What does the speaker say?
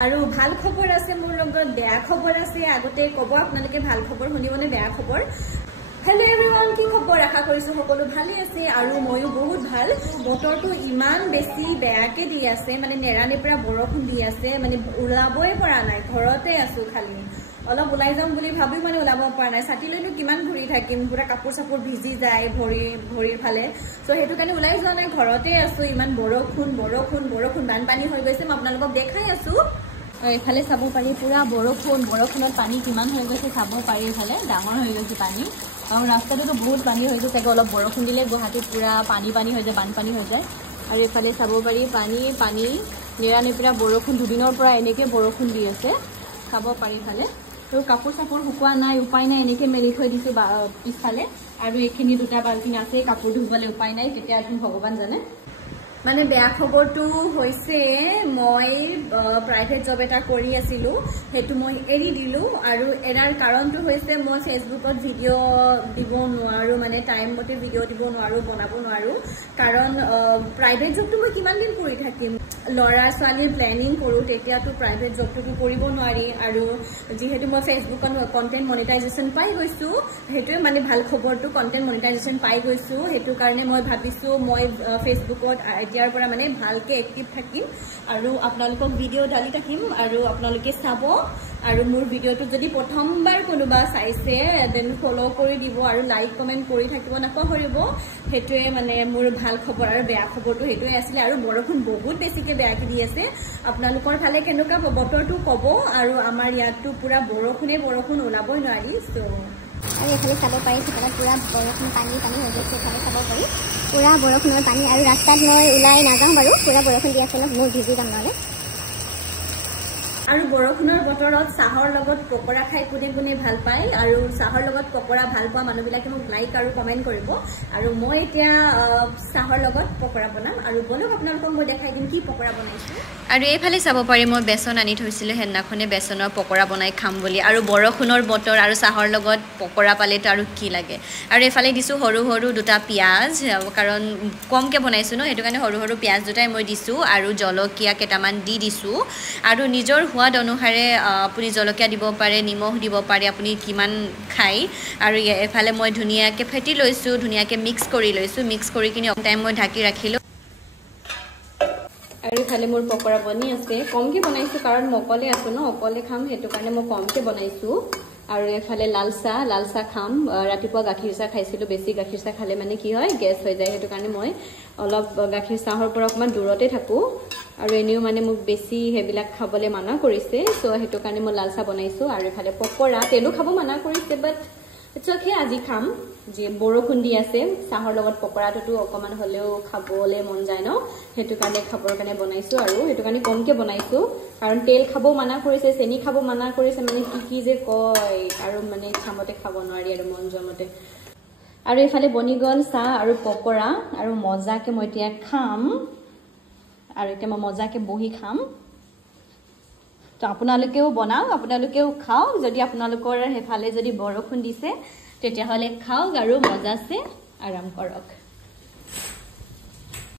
আৰু ভাল খবৰ আছে মোৰ লগত বেয়া খবৰ আছে আগতে কব আপোনালোকে ভাল খবৰ শুনিবনে বেয়া খবৰ হেল্ল এভৰিৱান কি খবৰ আশা কৰিছো সকলো ভালে আছে আৰু ময়ো বহুত ভাল বতৰটো ইমান বেছি বেয়াকে দি আছে মানে নেৰানেপৰা বৰষুণ দি আছে মানে ওলাবই পৰা নাই ঘৰতে আছো খালি অলপ ওলাই যাম বুলি ভাবি মানে ওলাব পৰা নাই ছাতি লৈনো কিমান ঘূৰি থাকিম পুৰা কাপোৰ চাপোৰ ভিজি যায় ভৰিৰ ফালে সো হেতু কাৰণে ওলাই যোৱা নাই ঘৰতে আছো ইমান বৰষুণ বানপানী হৈ গৈছে মই আপোনালোকক দেখাই আছো এফালে চাব পাৰি পুৰা বৰষুণত পানী কিমান হৈ গৈছে চাব পাৰি এফালে ডাঙৰ হৈ গৈছে পানী আৰু ৰাস্তাটোতো বহুত পানী হৈ গৈছে চাগে অলপ বৰষুণ দিলে গুৱাহাটীত পুৰা পানী হৈ যায় বানপানী হৈ যায় আৰু এফালে চাব পাৰি পানী নেৰানেপেৰা বৰষুণ দুদিনৰ পৰা এনেকৈ বৰষুণ দি আছে চাব পাৰি এফালে আৰু কাপোৰ চাপোৰ শুকোৱা নাই উপায় নাই এনেকৈ মেলি থৈ দিছোঁ পিছফালে আৰু এইখিনি দুটা বাল্টিং আছে কাপোৰ ধুবলৈ উপায় নাই কেতিয়া আপুনি ভগৱান জানে মানে বেয়া খবৰটো হৈছে মই প্ৰাইভেট জব এটা কৰি আছিলো হেতু মই এৰি দিলো আৰু এৰাৰ কাৰণটো হৈছে মই ফেসবুকত ভিডিও দিব নোৱাৰো মানে টাইম মতে ভিডিও দিব নোৱাৰো বনাব নোৱাৰো কাৰণ প্ৰাইভেট জবটো মই কিমান দিন কৰি থাকিম লৰা ছোৱালীৰ প্ল্যানিং কৰো তেতিয়াটো প্ৰাইভেট জবটো কৰিব নোৱাৰি আৰু যেহেতু মই ফেসবুকত কন্টেন্ট মনিটাইজেশন পাই গৈছো হেতুৱে মানে ভাল খবৰটো কন্টেন্ট মনিটাইজেশন পাই গৈছো হেতু কাৰণে মই ভাবিছো মই ফেসবুকত এতিয়াৰ পৰা মানে ভালকে এক্টিভ থাকিম আৰু আপোনালোকক ভিডিও ঢালি থাকিম আৰু আপোনালোকে চাব আৰু মোৰ ভিডিওটো যদি প্ৰথমবাৰ কোনোবা চাইছে দেন ফলো কৰি দিব আৰু লাইক কমেন্ট কৰি থাকিব নাপাহৰিব হেতুৱে মানে মোৰ ভাল খবৰ আৰু বেয়া খবৰটো হেতুৱে আছিল আৰু বৰষুণ বহুত বেছিকে বেয়াকে দি আছে আপোনালোকৰ ফালে কেনেকুৱা বতৰটো কব আৰু আমাৰ ইয়াতটো পুৰা বৰষুণ ওলাবই নোৱাৰি সো আৰু এফালে চাব পাৰি সেফালে পুৰা বৰষুণ পানী হৈ গৈছে এফালে চাব পাৰি পুৰা বৰষুণৰ পানী আৰু ৰাস্তাত মই ওলাই নাযাওঁ বাৰু পুৰা বৰষুণ দি আছে ন মোৰ ভিজি যাম নহ'লে আৰু বৰষুণৰ বতৰত চাহৰ লগত পকৰা খাই কোনে ভাল পায় আৰু চাহৰ লগত পকৰা ভাল পোৱা মানুহবিলাকে মোক লাইক আৰু কমেন্ট কৰিব আৰু মই এতিয়া চাহৰ লগত পকৰা বনাম আৰু বলক আপোনালোকক মই দেখাই দিম কি পকৰা বনাইছো আৰু এইফালে চাব পাৰি মই বেসন আনি থৈছিলো হেনাখনে বেসনৰ পকৰা বনাই খাম বুলি আৰু বৰষুণৰ বতৰ আৰু চাহৰ লগত পকৰা পালেতো আৰু কি লাগে আৰু এইফালে দিছো সৰু দুটা পিয়াজ কাৰণ কমকে বনাইছো ন হেতু কাৰণে সৰু পিয়াজ দুটাই মই দিছো আৰু জলকীয়া কেটামান দিছো আৰু নিজৰ সোৱাদ অনুসাৰে আপুনি জলকীয়া দিব পাৰে নিমখ দিব পাৰে আপুনি কিমান খাই আৰু এফালে মই ধুনিয়াকে ফেটি লৈছো ধুনিয়াকে মিক্স কৰি কিনি টাইম মই ঢাকি ৰাখিলো আৰু এফালে মোৰ পকৰা বনি আছে কমকে বনাইছো কাৰণ মকলে আছো ন অকলে খাম হেতু কাৰণে মই কমকে বনাইছো আৰু এফালে লাল চাহ খাম ৰাতিপুৱা গাখীৰ চাহ খাইছিলো বেছি গাখীৰ চাহ খালে মানে কি হয় গেছ হৈ যায় হেতু কাৰণে মই অলপ গাখীৰ চাহৰ পৰা অকমান দূৰতে থাকো আৰু এনেও মানে মোক বেছি হেবিলাক খাবলৈ মানা কৰিছে সো হেতু কাৰণে মই লাল চাহ বনাইছো আৰু এফালে পকৰা তেলো খাব মানা কৰিছে বাট ইটস ওকে আজি খাম যে বৰষুণ দি আছে চাহৰ লগত পকৰাটো অকমান হলেও খাবলৈ মন যায় ন হেতু কাৰণে খাবৰ কাৰণে বনাইছো আৰু হেতু কাৰণে কমকে বনাইছো কাৰণ তেল খাব মানা কৰিছে চেনি খাব মানা কৰিছে মানে কি যে কয় আৰু মানে ইচ্ছামতে খাব নোৱাৰি আৰু মন জমতে আৰু এফালে বনি গল চাহ আৰু পকৰা আৰু মজাকে মই এতিয়া খাম আৰু এতিয়া মই মজাকে বহি খাম তো আপোনালোকেও বনাও আপোনালোকেও খাওক যদি আপোনালোকৰ হেফালে যদি বৰষুণ দিছে তেতিয়া হলে খাওক আৰু মজাছে আৰাম কৰক